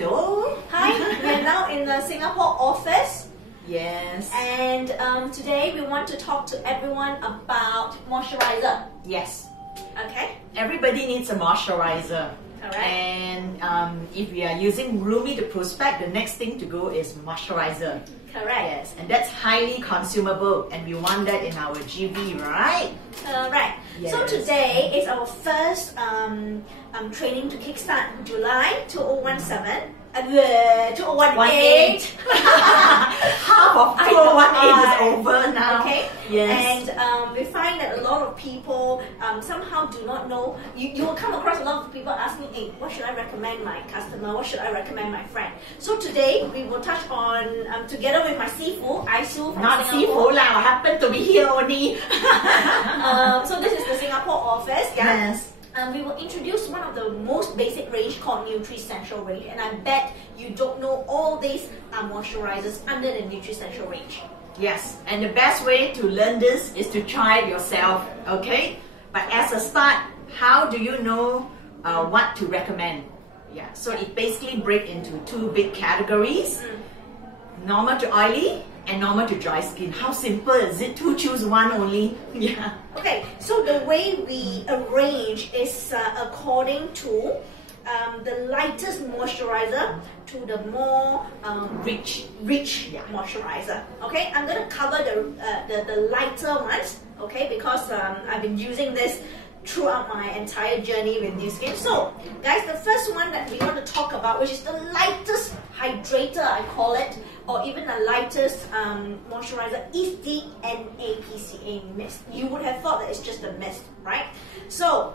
Hello. Hi, we're now in the Singapore office. Yes. And today we want to talk to everyone about moisturizer. Yes. Okay? Everybody needs a moisturizer. Correct. And if we are using Rumi to prospect, the next thing to go is moisturizer. Correct. Yes, and that's highly consumable, and we want that in our GV, right? Correct. Yes. So today is our first training to kickstart July 2017. 2018. Half of 2018 is over now. Okay. Yes. And we find that a lot of people somehow do not know. You will come across a lot of people asking, hey, what should I recommend my customer? What should I recommend my friend? So today we will touch on, together with my Sifu, Aisu from Not Singapore. Sifu lah, I happen to be here only. So this is the Singapore office. Yeah? Yes. We will introduce one of the most basic range called Nutri-Essential range, and I bet you don't know all these moisturizers under the Nutri-Essential range. Yes, and the best way to learn this is to try it yourself, okay? But as a start, how do you know what to recommend? Yeah, so it basically breaks into two big categories, normal to oily and normal to dry skin. How simple is it to choose one only? Yeah. Okay, so the way we arrange is according to the lightest moisturizer to the more rich moisturizer. Okay, I'm going to cover the lighter ones, okay, because I've been using this throughout my entire journey with New Skin. So, guys, the first one that we want to talk about, which is the lightest hydrator, I call it, or even the lightest moisturizer, is the NAPCA mist. You would have thought that it's just a mist, right? So,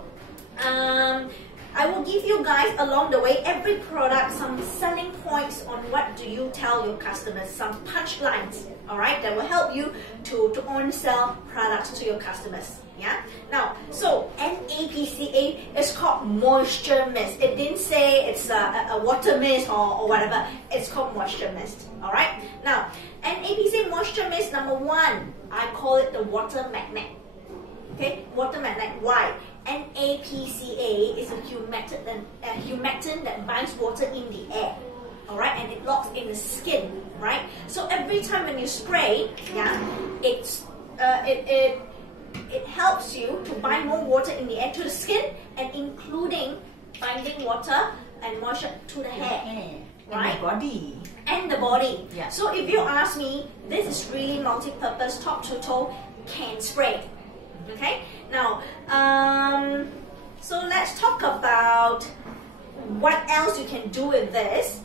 I will give you guys along the way, every product, some selling points on what do you tell your customers, some punchlines, all right, that will help you to on-sell products to your customers. Yeah. Now, so NAPCA is called moisture mist. It didn't say it's a water mist or whatever. It's called moisture mist. All right. Now, NAPCA moisture mist number one, I call it the water magnet. Okay, water magnet. Why? NAPCA is a humectant that binds water in the air. All right, and it locks in the skin. Right. So every time when you spray, yeah, it helps you to bind more water in the air to the skin, and including binding water and moisture to the hair, right? And the body. And the body. Yeah. So if you ask me, this is really multi-purpose, top to toe, can spray. Okay? Now, so let's talk about what else you can do with this.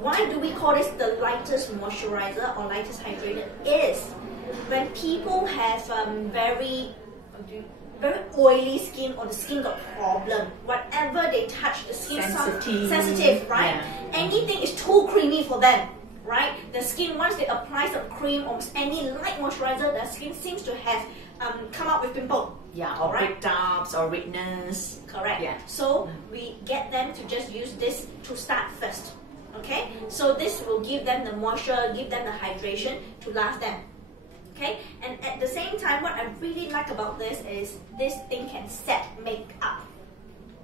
Why do we call this the lightest moisturizer or lightest hydrator? Is when people have very oily skin, or the skin got problem, whatever they touch, the skin sensitive, right? Yeah. Anything is too creamy for them, right? The skin, once they apply some cream or any light moisturizer, the skin seems to have come up with pimple. Yeah, or breakdowns or redness. Correct. Yeah. So we get them to just use this to start first. Okay? So this will give them the moisture, give them the hydration to last them. Okay, and at the same time, what I really like about this is this thing can set makeup,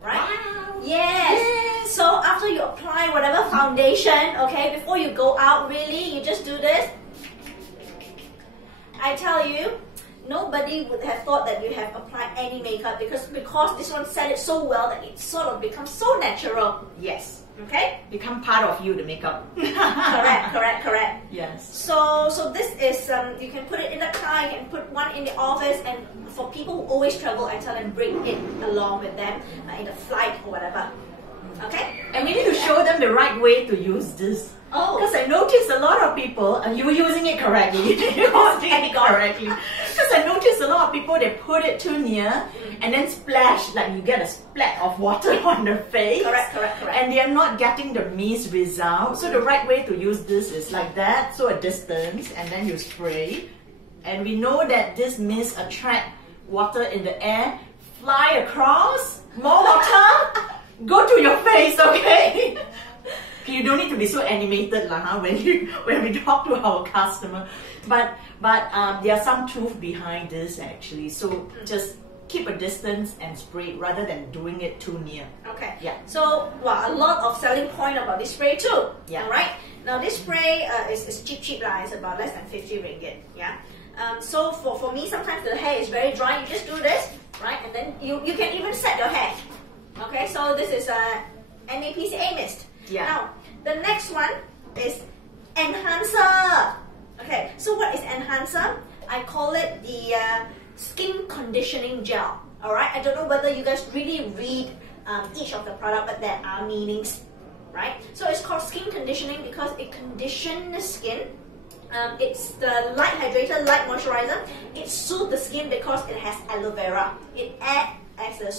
right? Wow. Yes. So after you apply whatever foundation, okay, before you go out, really, you just do this. I tell you, nobody would have thought that you have applied any makeup because this one set it so well that it sort of becomes so natural. Yes. Okay? Become part of you, the makeup. Correct. Yes. So this is, you can put it in the car, you can put one in the office, and for people who always travel, I tell them bring it along with them in the flight or whatever. Okay? And we need to show them the right way to use this. Oh. Because I noticed a lot of people, and you were using it correctly. Because I noticed a lot of people, they put it too near and then splash, like you get a splat of water on the face. Correct. And they are not getting the mist result. So the right way to use this is like that, so a distance, and then you spray. And we know that this mist attract water in the air, fly across, more water, go to your face, okay? You don't need to be so animated when we talk to our customer, but there are some truth behind this actually. So just keep a distance and spray rather than doing it too near. Okay. Yeah. So, well, a lot of selling point about this spray too. Yeah. All right. Now this spray is cheap lah. It's about less than 50 ringgit. Yeah. So for me, sometimes the hair is very dry. You just do this, right? And then you can even set your hair. Okay. So this is a NAPCA mist. Yeah. Now the next one is enhancer. Okay. So what is enhancer? I call it the skin conditioning gel. All right. I don't know whether you guys really read each of the product, but there are meanings, right? So it's called skin conditioning because it conditions the skin. It's the light hydrator, light moisturizer. It soothes the skin because it has aloe vera. It acts as a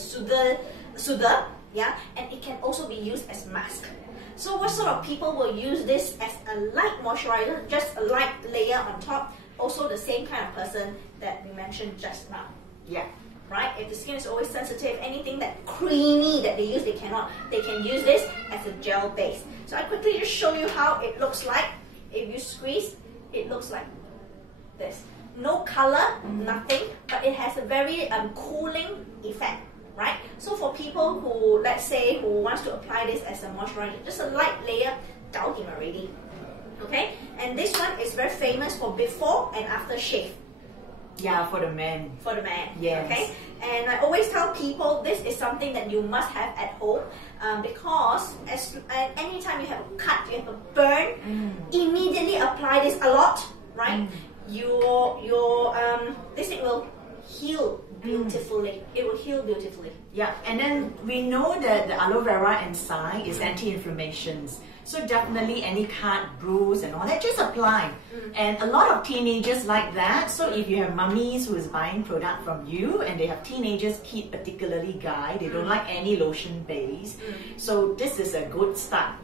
soother, yeah, and it can also be used as mask. So what sort of people will use this as a light moisturizer, just a light layer on top? Also the same kind of person that we mentioned just now. Yeah. Right? If the skin is always sensitive, anything that creamy that they use, they can use this as a gel base. So I quickly just show you how it looks like. If you squeeze, it looks like this. No color, nothing, but it has a very cooling effect, right? So for people who, let's say, who wants to apply this as a moisturizer, just a light layer, gao him already. Okay? And this one is very famous for before and after shave. Yeah, for the men. For the man. Yes. Okay? And I always tell people this is something that you must have at home because anytime you have a cut, you have a burn, immediately apply this a lot, right? Your this thing will heal beautifully. It will heal beautifully. Yeah, and then we know that the aloe vera inside is anti-inflammations. So definitely any cut, bruise and all that, just apply. And a lot of teenagers like that. So if you have mummies who is buying product from you and they have teenagers, kid, particularly guy, they don't like any lotion base. So this is a good start.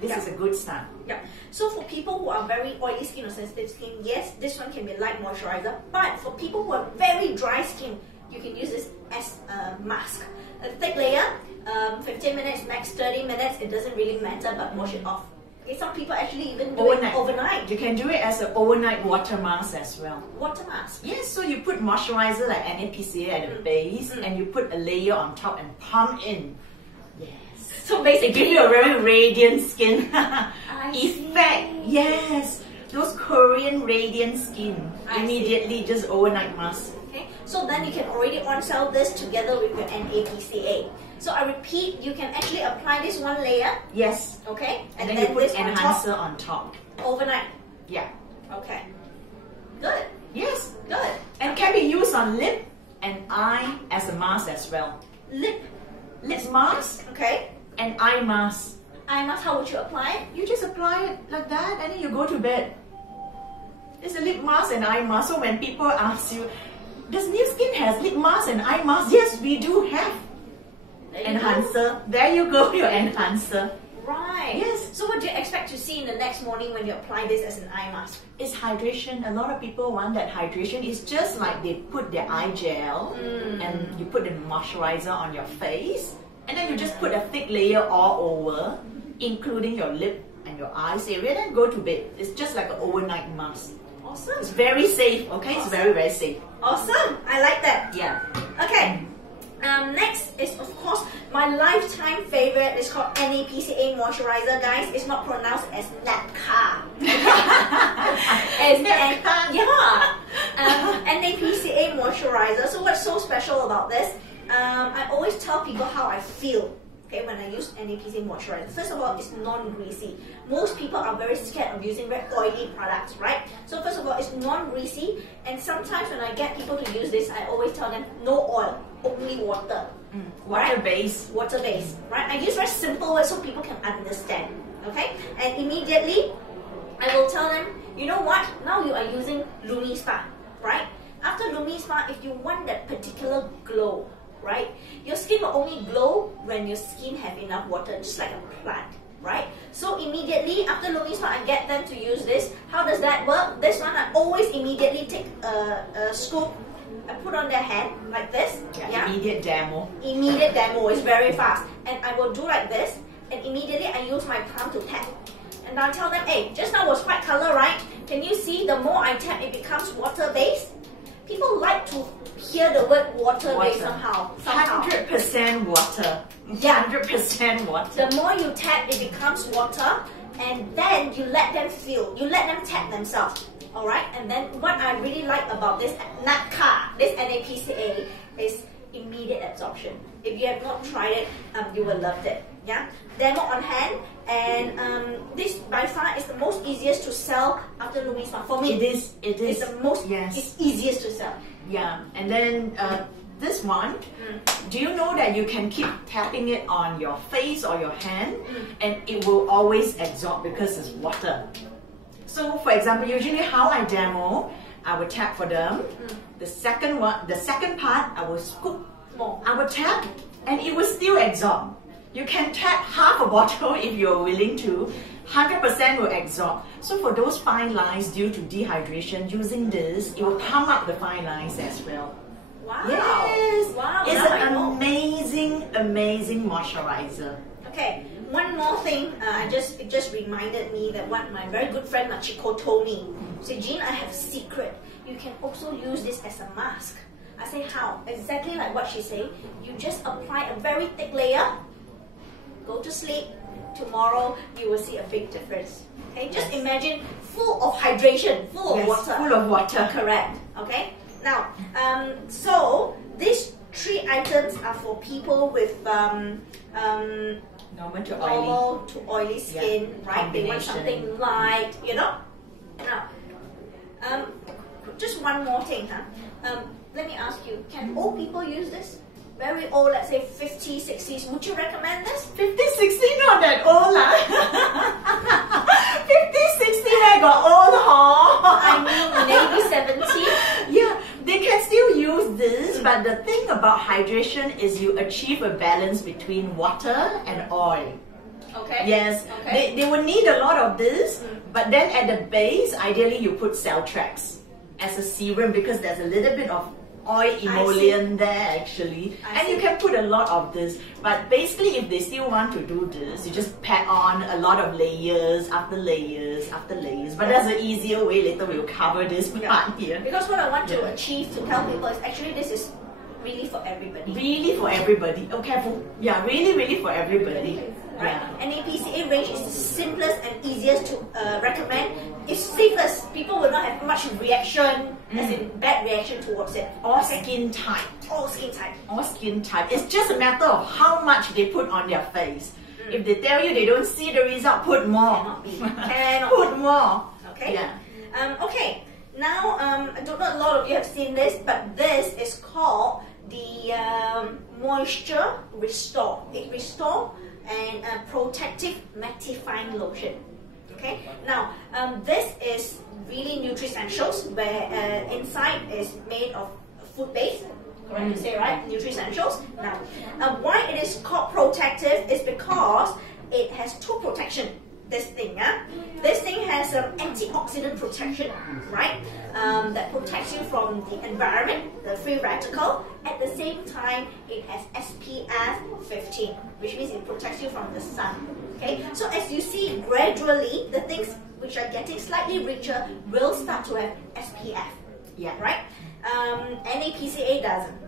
This is a good start. Yeah. So for people who are very oily skin or sensitive skin, yes, this one can be light moisturizer. But for people who are very dry skin, you can use this as a mask. A thick layer, 15 minutes, max 30 minutes, it doesn't really matter, but wash it off. Okay, some people actually even do it overnight. You can do it as an overnight water mask as well. Water mask? Yes, so you put moisturizer like NAPCA at the base and you put a layer on top and pump in. Yes. So basically, it gives you a very radiant skin effect. See. Yes, those Korean radiant skin. Immediately just overnight mask. Okay, so then you can already on-sell this together with your NAPCA. So I repeat, you can actually apply this one layer. Yes. Okay, and then you put this enhancer on top. Overnight. Yeah. Okay. Good. Yes. Good. And can be used on lip and eye as a mask as well. Lip mask. Okay. And eye mask. Eye mask, how would you apply it? You just apply it like that and then you go to bed. It's a lip mask and eye mask. So when people ask you, does New Skin has lip mask and eye mask? Yes, we do have. Enhancer. There you go, your enhancer. Right. Yes. So what do you expect to see in the next morning when you apply this as an eye mask? It's hydration. A lot of people want that hydration. It's just like they put their eye gel and you put the moisturizer on your face and then you just put a thick layer all over, including your lip and your eyes area, then go to bed. It's just like an overnight mask. Awesome. It's very safe, okay? Awesome. It's very, very safe. Awesome. I like that. Yeah. Okay. Next is, of course, my lifetime favorite. It's called NAPCA moisturizer, guys. It's not pronounced as NAPCA. NAPCA moisturizer. So what's so special about this? I always tell people how I feel. Okay, when I use NAPCA moisturizer. First of all, it's non-greasy. Most people are very scared of using very oily products, right? So first of all, it's non-greasy. And sometimes when I get people to use this, I always tell them no oil, only water. Water-based. Water-based, right? I use very simple words so people can understand, okay? And immediately, I will tell them, you know what? Now you are using Lumi Spa, right? After Lumi Spa, if you want that particular glow, right? Your skin will only glow when your skin have enough water, just like a plant, right? So immediately after Lumi Spa, I get them to use this. How does that work? This one, I always immediately take a scoop, I put on their hand like this. Yeah. Immediate demo. Immediate demo is very fast. And I will do like this, and immediately I use my palm to tap. And I'll tell them, hey, just now was white color, right? Can you see the more I tap, it becomes water-based? People like to hear the word water-based somehow. 100% water. Yeah. 100% water. The more you tap, it becomes water, and then you let them feel. You let them tap themselves. All right. And then what I really like about this NAPCA, this NAPCA, is immediate absorption. If you have not tried it, you will love it. Yeah. Demo on hand, and this by far is the most easiest to sell after Louise. For me, It is. It's the most. Yes. It's easiest to sell. Yeah. And then this one, do you know that you can keep tapping it on your face or your hand, and it will always absorb because it's water. So, for example, usually how I demo, I will tap for them. The second part, I will scoop More. I will tap, and it will still absorb. You can tap half a bottle if you're willing to. 100% will absorb. So for those fine lines due to dehydration, using this, it will calm up the fine lines as well. Wow. Yes. Wow. It's Now I an know. amazing moisturizer. Okay, one more thing, it just reminded me that what my very good friend Machiko told me. She said, Jean, I have a secret. You can also use this as a mask. I say, how? Exactly like what she said. You just apply a very thick layer, go to sleep. Tomorrow, you will see a big difference. Okay, just imagine full of hydration, full of water. Full of water. Correct. Okay. Now, so these 3 items are for people with Normal to oily. normal to oily skin, right? They want Combination. something light, you know. Now, just one more thing, huh? Let me ask you: can old people use this? Very old, let's say 50s, 60s. Would you recommend this? 50, 60, not that old lah. 50, 60, I got old, huh? I mean, maybe 70. Yeah, they can still use this, but the thing about hydration is you achieve a balance between water and oil. Okay. Yes, Okay. they will need a lot of this, but then at the base, ideally you put Celtrax as a serum because there's a little bit of oil emollient there actually, and you can put a lot of this. But basically, if they still want to do this, you just pack on a lot of layers after layers after layers. But that's an easier way. Later we'll cover this part here. Because what I want to achieve to tell people is actually this is really for everybody. Really for everybody. Okay, yeah, really for everybody. Right? Yeah. NAPCA range is the simplest and easiest to recommend. It's safest. People will not have much reaction, as in bad reaction towards it. All skin type. All skin type. All skin type. It's just a matter of how much they put on their face. If they tell you they don't see the result, put more. Cannot be. Cannot Put more. Okay. Yeah. Okay. Now, I don't know a lot of you have seen this, but this is called the Moisture Restore. It restores and protective mattifying lotion. Okay. Now, this is really Nutri-Essentials, where inside is made of food base. Correct to say, right? Nutri-Essentials. Now, why it is called protective is because it has 2 protection. This thing, this thing has antioxidant protection, right? That protects you from the environment, the free radical. At the same time, it has SPF 15, which means it protects you from the sun. Okay, so as you see, gradually the things which are getting slightly richer will start to have SPF. Yeah. Right. NAPCA doesn't.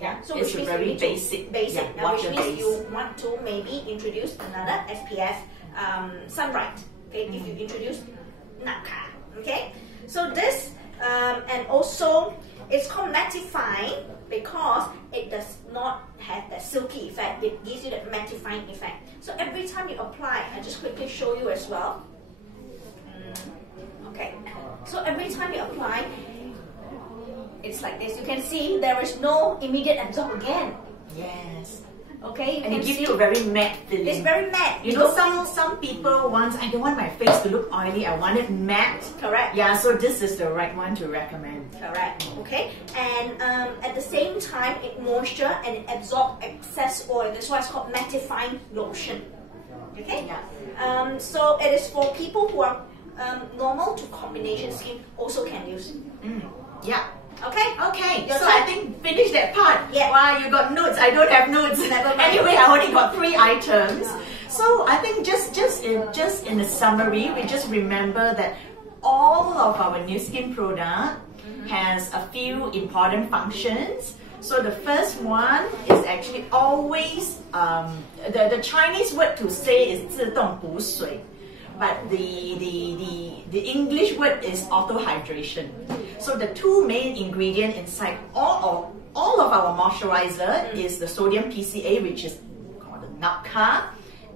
Yeah, so it's which means very you need to- basic. basic. Yeah, Now, which means water-based. you want to maybe introduce another SPF sunbright. Okay, if you introduce NAPCA. Okay, so this and also it's called mattifying because it does not have that silky effect. It gives you that mattifying effect. So every time you apply, I just quickly show you as well. Okay, so every time you apply, it's like this. You can see there is no immediate absorb again. Yes. Okay, you And can it gives see you a very matte feeling. it's very matte. You know, some people want, I don't want my face to look oily, I want it matte. Correct. Yeah, so this is the right one to recommend. Correct. Okay, and at the same time, it moisture and it absorbs excess oil. That's why it's called mattifying lotion. Okay. Yeah. So it is for people who are normal to combination skin also can use. Yeah. Okay. Okay, Your so turn. I think finish that part. Yeah. Wow, you got notes. I don't have notes. Never mind. Anyway, I only got 3 items. So I think just in a summary, we just remember that all of our new skin product has a few important functions. So the first one is actually always, the Chinese word to say is 自动补水, but the English word is auto hydration. So the two main ingredients inside all of our moisturizer is the sodium PCA, which is called the naphtha,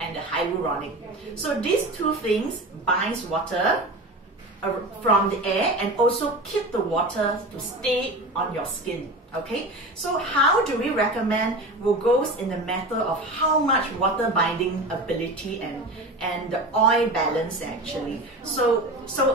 and the hyaluronic. So these two things binds water from the air and also keep the water to stay on your skin. Okay, so how do we recommend? Well, goes in the matter of how much water binding ability and the oil balance actually. So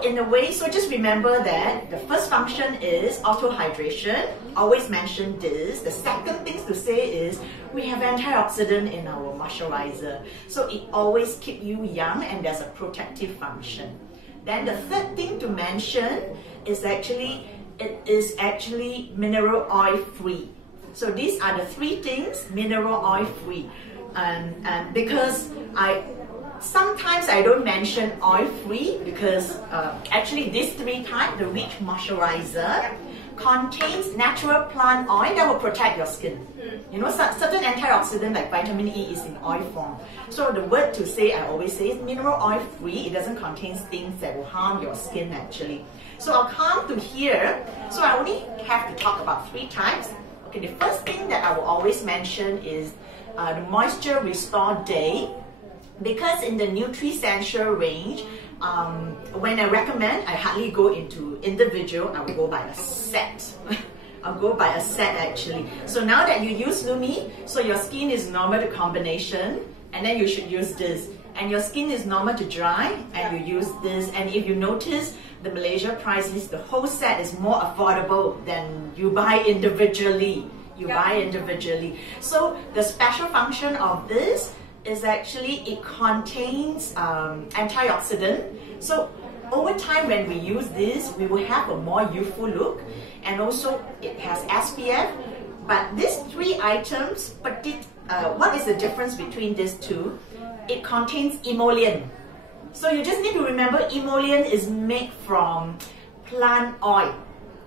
in a way, so just remember that the first function is auto hydration. Always mention this. The second thing to say is we have antioxidant in our moisturizer, so it always keep you young and there's a protective function. Then the third thing to mention is actually it is actually mineral oil free. So these are the three things, mineral oil free. And because sometimes I don't mention oil free because actually these three types, the rich moisturizer, contains natural plant oil that will protect your skin. You know, certain antioxidant like vitamin E is in oil form. So the word to say, I always say, is mineral oil free. It doesn't contain things that will harm your skin actually. So I'll come to here. So I only have to talk about three types. Okay, the first thing that I will always mention is the Moisture Restore Day. Because in the Nutri-Essential range, when I recommend, I hardly go into individual, I will go by a set. I'll go by a set actually. So now that you use Lumi, so your skin is normal to combination, and then you should use this. And your skin is normal to dry, and you use this. And if you notice, the Malaysia prices, the whole set is more affordable than you buy individually. Buy individually. So the special function of this is actually it contains antioxidant. So over time when we use this, we will have a more youthful look, and also it has SPF. But these three items, what is the difference between these two? It contains emollient. So you just need to remember emollient is made from plant oil.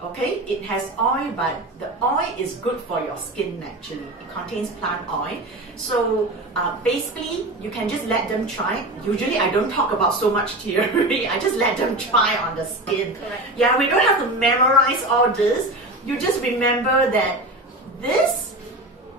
Okay, it has oil, but the oil is good for your skin actually. It contains plant oil. So basically, you can just let them try. Usually I don't talk about so much theory. I just let them try on the skin. Correct. Yeah, we don't have to memorize all this. You just remember that this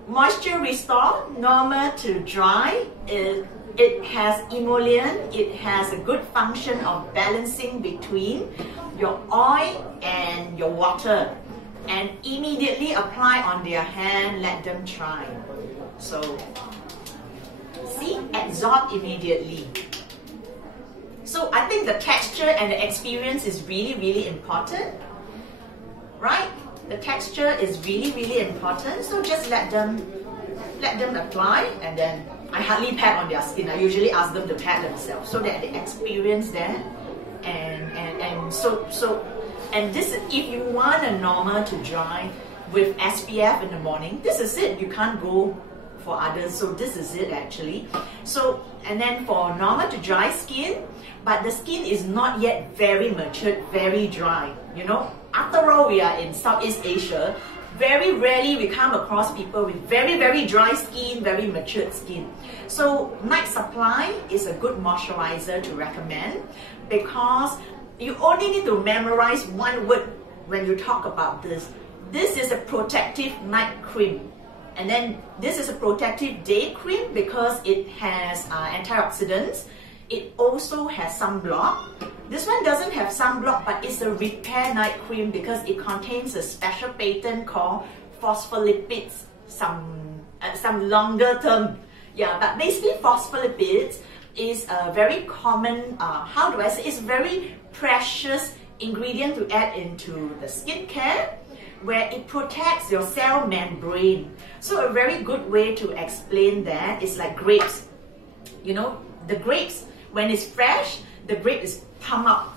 Moisture Restore, normal to dry, it has emollient. It has a good function of balancing between your oil and your water, and immediately apply on their hand, let them try. So see, absorb immediately. So I think the texture and the experience is really important, right? The texture is really important. So just let them apply, and then I hardly pat on their skin. I usually ask them to pat themselves so that they experience that. And this, if you want a normal to dry with SPF in the morning, this is it. You can't go for others, so this is it actually. So, and then for normal to dry skin, but the skin is not yet very matured, very dry. You know, after all, we are in Southeast Asia. Very rarely we come across people with very dry skin, very matured skin. So Night Supply is a good moisturizer to recommend, because you only need to memorize one word when you talk about this. This is a protective night cream. And then this is a protective day cream because it has antioxidants. It also has sunblock. This one doesn't have sunblock, but it's a repair night cream because it contains a special patent called phospholipids, some longer term. Yeah, but basically phospholipids is a very common, how do I say, it's very precious ingredient to add into the skincare, where it protects your cell membrane. So a very good way to explain that is like grapes. You know, the grapes, when it's fresh, the grape is pumped up.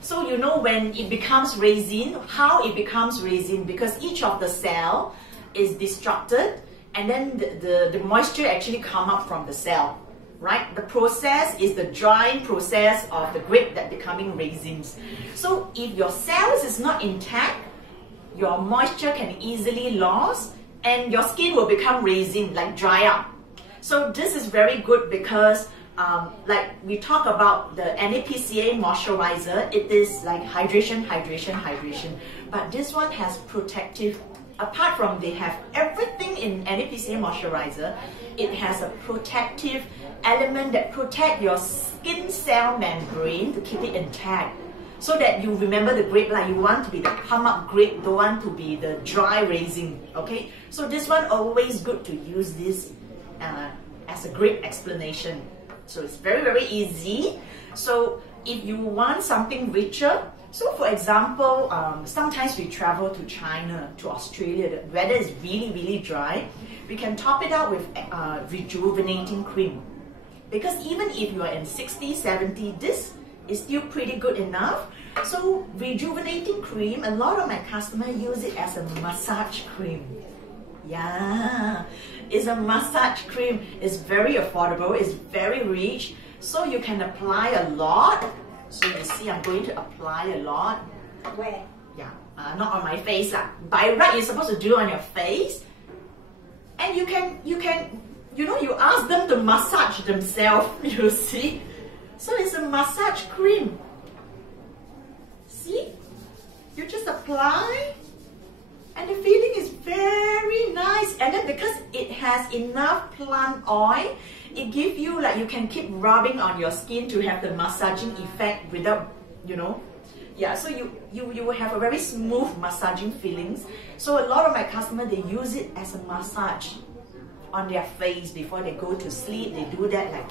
So you know when it becomes resin, how it becomes resin, because each of the cell is destructed, and then the moisture actually come up from the cell. right? The process is the drying process of the grape that becoming raisins. So if your cells is not intact, your moisture can easily lose and your skin will become raisin, like dry up. So this is very good because like we talk about the NAPCA moisturizer, it is like hydration, hydration, hydration. But this one has protective, apart from they have everything in NAPCA moisturizer, it has a protective element that protect your skin cell membrane to keep it intact. So that you remember the grape, like you want to be the plump up grape, don't want to be the dry raisin, okay? So this one always good to use this as a grape explanation. So it's very, very easy. So if you want something richer, so for example, sometimes we travel to China, to Australia, the weather is really, really dry. We can top it out with rejuvenating cream. Because even if you are in 60, 70, this is still pretty good enough. So rejuvenating cream, a lot of my customers use it as a massage cream. Yeah, it's a massage cream. It's very affordable, it's very rich. So you can apply a lot. So you see I'm going to apply a lot. Where? Yeah, not on my face. By right, you're supposed to do on your face. And you can, you know, you ask them to massage themselves, you see. So it's a massage cream. See? You just apply and the feeling is very nice. And then because it has enough plant oil, it gives you like you can keep rubbing on your skin to have the massaging effect without, you know. Yeah, so you will have a very smooth massaging feelings. So a lot of my customers, they use it as a massage on their face before they go to sleep. They do that like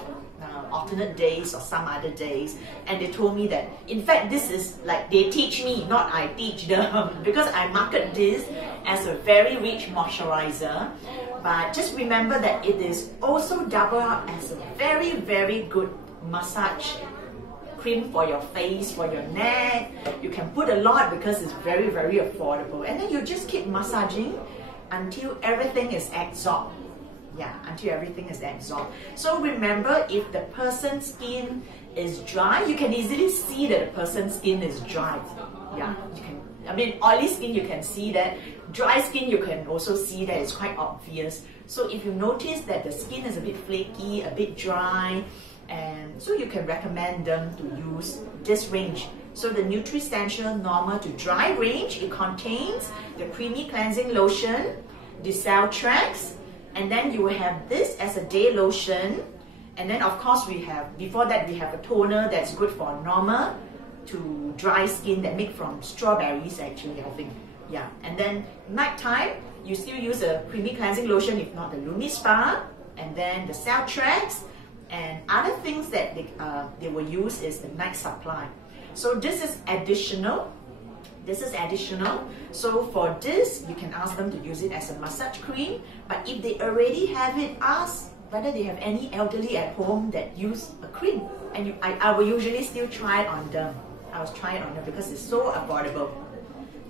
alternate days or some other days, and they told me that in fact this is like they teach me, not I teach them, because I market this as a very rich moisturizer. But just remember that it is also double up as a very, very good massage cream for your face, for your neck. You can put a lot because it's very, very affordable, and then you just keep massaging until everything is absorbed. Yeah, until everything is absorbed. So remember, if the person's skin is dry, you can easily see that the person's skin is dry. Yeah, you can. I mean, oily skin, you can see that. Dry skin, you can also see that it's quite obvious. So if you notice that the skin is a bit flaky, a bit dry, and so you can recommend them to use this range. So the Nutri-Essential Normal to Dry range, it contains the creamy cleansing lotion, the cell tracks, and then you will have this as a day lotion. And then of course we have, before that we have a toner that's good for normal to dry skin that made from strawberries actually, I think. Yeah, and then nighttime, you still use a creamy cleansing lotion, if not the Lumi Spa, and then the cell tracks, and other things that they will use is the night supply. So this is additional. This is additional. So for this, you can ask them to use it as a massage cream. But if they already have it, ask whether they have any elderly at home that use a cream. And I will usually still try it on them. I was trying it on them because it's so affordable.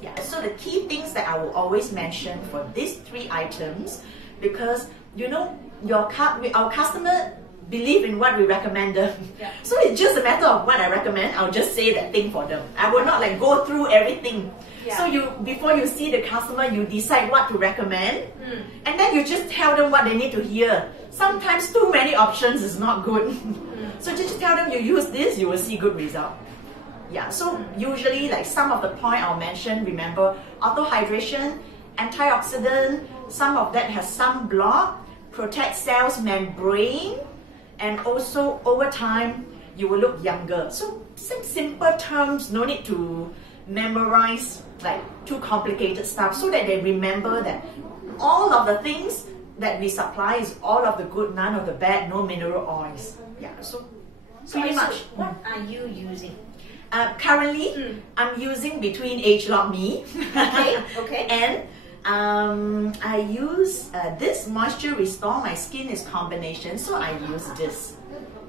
Yeah. So the key things that I will always mention for these three items, because you know our customer believe in what we recommend them. Yeah. So it's just a matter of what I recommend. I'll just say that thing for them. I will not like go through everything. Yeah. So before you see the customer, you decide what to recommend, and then you just tell them what they need to hear. Sometimes too many options is not good. So just tell them you use this, you will see good result. Yeah. So usually like some of the point I'll mention, remember auto hydration, antioxidant, some of that has sunblock, protect cells membrane, and also over time you will look younger. So some simple terms, no need to memorize like too complicated stuff, so that they remember that all of the things that we supply is all of the good, none of the bad, no mineral oils. Yeah, so pretty much. What are you using? Currently, I'm using Between Age Lock Me. Okay, okay. And I use this Moisture Restore My Skin is combination, so I use this.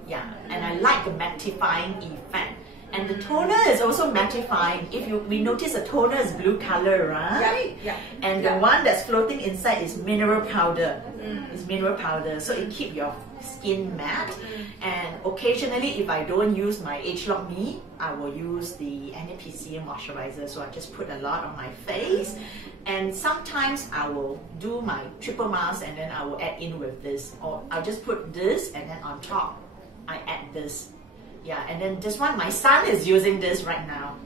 Yeah, and I like the mattifying effect. And the toner is also mattifying. We notice the toner is blue color, right? Yeah. And the one that's floating inside is mineral powder. It's mineral powder, so it keeps your skin matte. And occasionally, if I don't use my ageLOC Me, I will use the NAPCA moisturizer. So I just put a lot on my face. And sometimes I will do my triple mask and then I will add in with this. Or I'll just put this and then on top, I add this. Yeah, and then this one, my son is using this right now.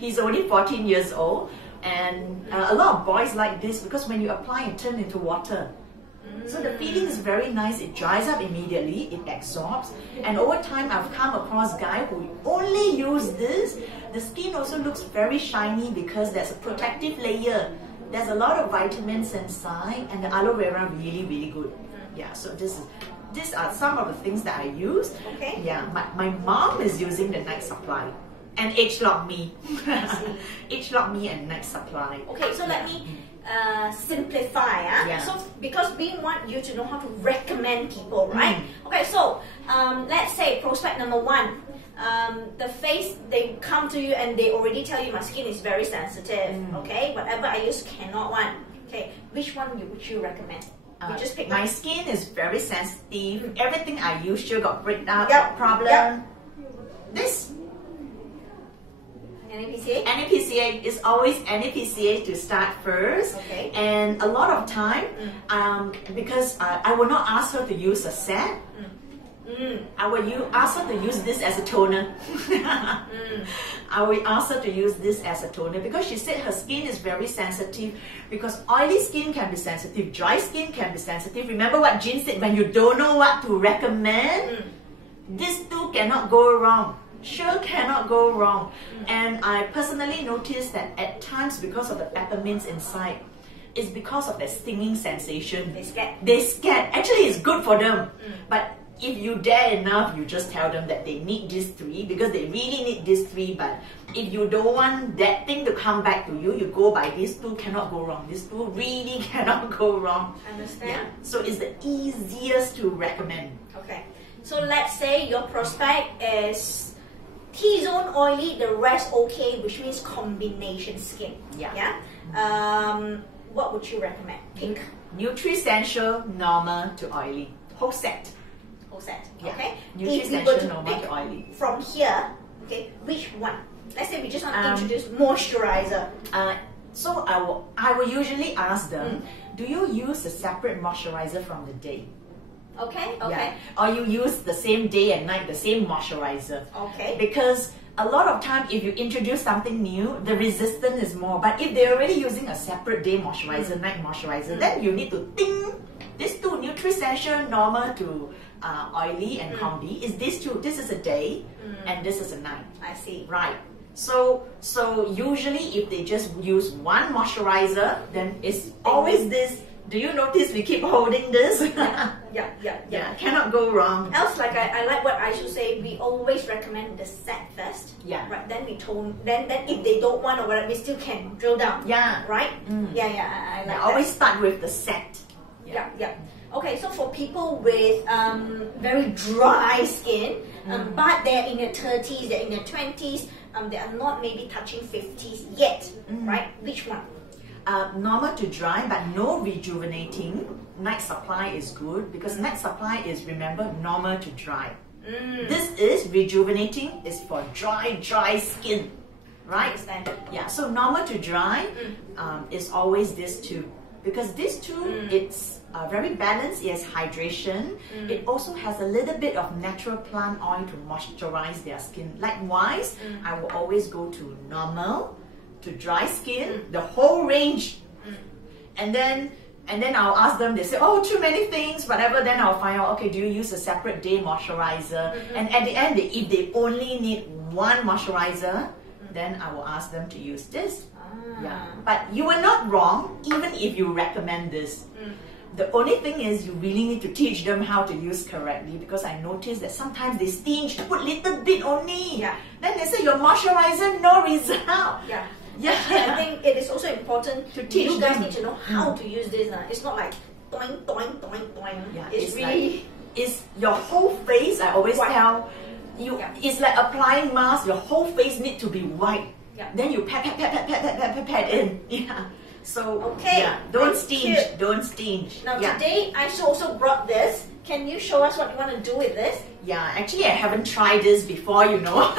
He's only 14 years old. And a lot of boys like this because when you apply, it turns into water. So the feeling is very nice. It dries up immediately, it absorbs. And over time, I've come across guys who only use this. The skin also looks very shiny because there's a protective layer. There's a lot of vitamins inside, and the aloe vera really, really good. Yeah, so these are some of the things that I use. Okay. Yeah, my mom is using the Night Supply. And ageLOC Me. ageLOC Me and Night Supply. Okay, so let me simplify. So because we want you to know how to recommend people, right? Okay, so let's say prospect number one. The face, they come to you and they already tell you my skin is very sensitive. Okay, whatever I use cannot one. Okay, which one would you recommend? You just pick my skin is very sensitive. Everything I use sure got breakdown problem. This NAPCA? NAPCA is always NAPCA to start first. Okay. And a lot of time, because I will not ask her to use a set. I will ask her to use this as a toner. I will ask her to use this as a toner because she said her skin is very sensitive, because oily skin can be sensitive, dry skin can be sensitive. Remember what Jean said, when you don't know what to recommend, these two cannot go wrong. Sure cannot go wrong. And I personally noticed that at times, because of the peppermints inside, it's because of the stinging sensation. They scared. Actually, it's good for them. But if you dare enough, you just tell them that they need these three, because they really need these three. But if you don't want that thing to come back to you, you go by these two, cannot go wrong. These two really cannot go wrong. Understand? Yeah. So it's the easiest to recommend. Okay. So let's say your prospect is T-zone oily, the rest okay, which means combination skin. Yeah. What would you recommend? Pick. Nutri-Essential, normal to oily. Whole set. Okay. Nutri-Essential, normal to oily. From here, okay, which one? Let's say we just want to introduce moisturizer. So I will usually ask them, do you use a separate moisturizer from the day? Okay. Yeah. Or you use the same day and night, the same moisturizer. Okay. Because a lot of time, if you introduce something new, the resistance is more. But if they're already using a separate day moisturizer, night moisturizer, then you need to think, these two, Nutri-Essential, normal to oily and combi, is these two. This is a day and this is a night. I see. Right. So usually if they just use one moisturizer, then it's always this. Do you notice we keep holding this? Yeah. Cannot go wrong. Else, like I like what I should say, we always recommend the set first. Yeah. Right. Then we tone. Then if they don't want or whatever, we still can drill down. Yeah. Right. I like that. Always start with the set. Yeah. Okay, so for people with very dry skin, but they're in their 30s, they're in their 20s, they are not maybe touching 50s yet, right? Which one? Normal to dry, but no rejuvenating. Night Supply is good, because Night Supply is, remember, normal to dry. This is rejuvenating, is for dry skin, right? Understand. Yeah, so normal to dry is always this two, because this two, it's very balanced. It has hydration. It also has a little bit of natural plant oil to moisturize their skin. Likewise, I will always go to normal to dry skin, the whole range. And then I'll ask them, they say, oh, too many things, whatever. Then I'll find out, okay, do you use a separate day moisturizer? And at the end, if they only need one moisturizer, then I will ask them to use this. Yeah. But you are not wrong, even if you recommend this. The only thing is you really need to teach them how to use correctly, because I noticed that sometimes they stinge, put little bit only. Yeah. Then they say your moisturizer, no result. Yeah. Yeah. I think it is also important to teach you guys them. need to know how to use this. It's not like doing. Yeah, it's really like, it's your whole face. I always tell it's like applying mask. Your whole face need to be white. Yeah. Then you pat in. Yeah. So okay. Yeah, don't stinge. Don't stinge. Now today I also brought this. Can you show us what you want to do with this? Yeah, actually I haven't tried this before, you know.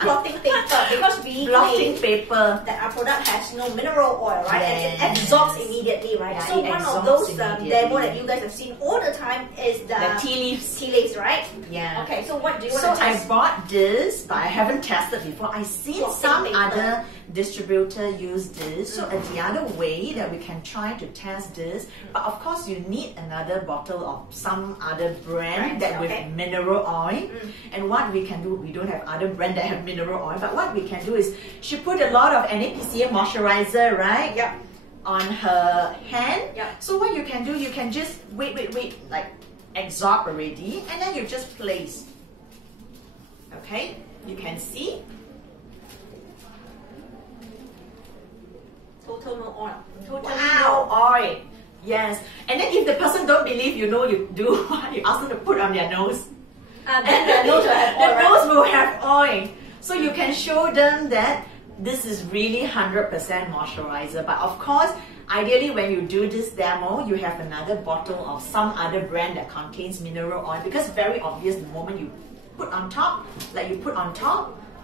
Blotting paper, because we blotting paper. That our product has no mineral oil, right? Yes. And it absorbs immediately, right? Yeah, so one of those demo that you guys have seen all the time is the tea leaves. Tea leaves, right? Yeah. Okay, so what do you want so to test? I bought this, but I haven't tested before. I've seen some other distributor use this. So the other way that we can try to test this, but of course you need another bottle of some other brand with mineral oil. And what we can do, we don't have other brand that have mineral oil, but what we can do is she put a lot of NAPCA moisturizer, right? Yep. On her hand. Yep. So what you can do, you can just wait, like absorb already, and then you just place. Okay, you can see. Total no oil. Total no oil. Yes. And then if the person don't believe you know you do, you ask them to put on their nose. Then their nose will have oil. The nose will have oil. So you can show them that this is really 100% moisturizer. But of course, ideally when you do this demo, you have another bottle of some other brand that contains mineral oil, because it's very obvious the moment you put on top,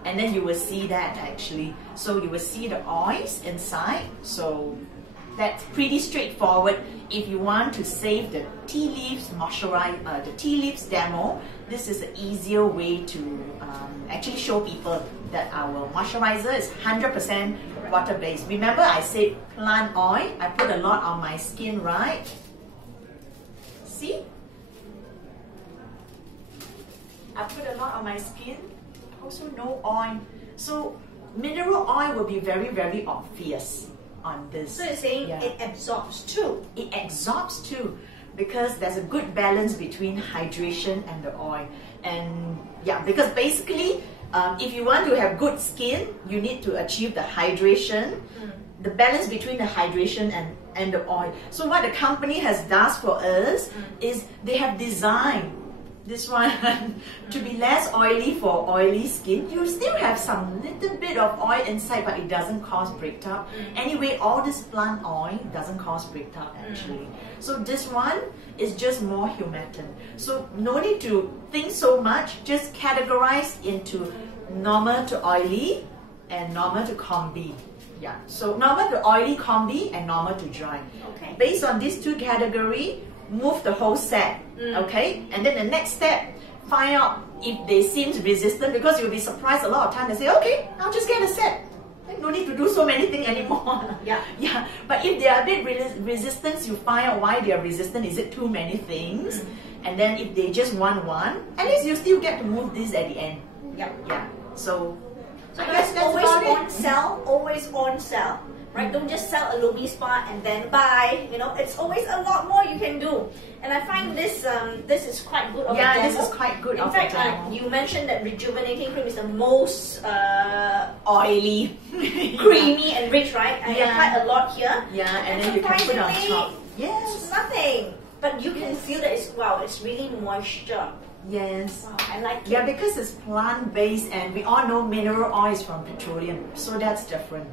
and then you will see that actually. So you will see the oils inside. So that's pretty straightforward. If you want to save the tea leaves the tea leaves demo, this is an easier way to actually show people that our moisturizer is 100% water-based. Remember I said plant oil. I put a lot on my skin, right? See? I put a lot on my skin. Also no oil. So mineral oil will be very, very obvious on this. So you're saying it absorbs too? It absorbs too, because there's a good balance between hydration and the oil. And yeah, because basically if you want to have good skin, you need to achieve the hydration, the balance between the hydration and the oil. So what the company has done for us is they have designed this one to be less oily for oily skin. You still have some little bit of oil inside, but it doesn't cause breakup. Anyway, all this plant oil doesn't cause breakup actually. So this one is just more humectant. So no need to think so much, just categorize into normal to oily and normal to combi. Yeah, so normal to oily combi and normal to dry. Okay. Based on these two categories, move the whole set. Okay, and then the next step, find out if they seem resistant, because you'll be surprised a lot of time they say, okay, I'll just get a set. No need to do so many things anymore. Yeah. But if they are a bit resistant, you find out why they are resistant. Is it too many things? And then if they just want one, at least you still get to move this at the end. Yeah. So I guess that's always about on sale. Always on sale. Right? Don't just sell a Lumi Spa and then buy. You know, it's always a lot more you can do. And I find this this is quite good. This is quite good. In fact, you mentioned that Rejuvenating Cream is the most oily, creamy and rich, right? I applied a lot here. Yeah, and then you can put it on top. Yes. It's nothing. But you can feel that it's really moisture. Yes. Wow, I like it. Yeah, because it's plant-based, and we all know mineral oil is from petroleum, so that's different.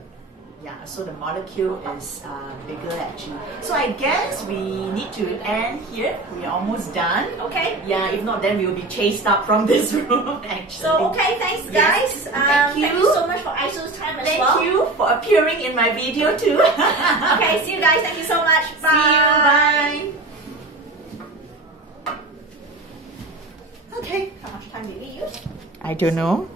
Yeah, so the molecule is bigger actually. So I guess we need to end here. We're almost done. Okay. Yeah, if not then we'll be chased up from this room actually. So okay, thanks guys. Thank you so much for Aizu's time as well. Thank you for appearing in my video too. Okay, see you guys. Thank you so much. Bye. See you, bye. Okay. How much time did we use? I don't know.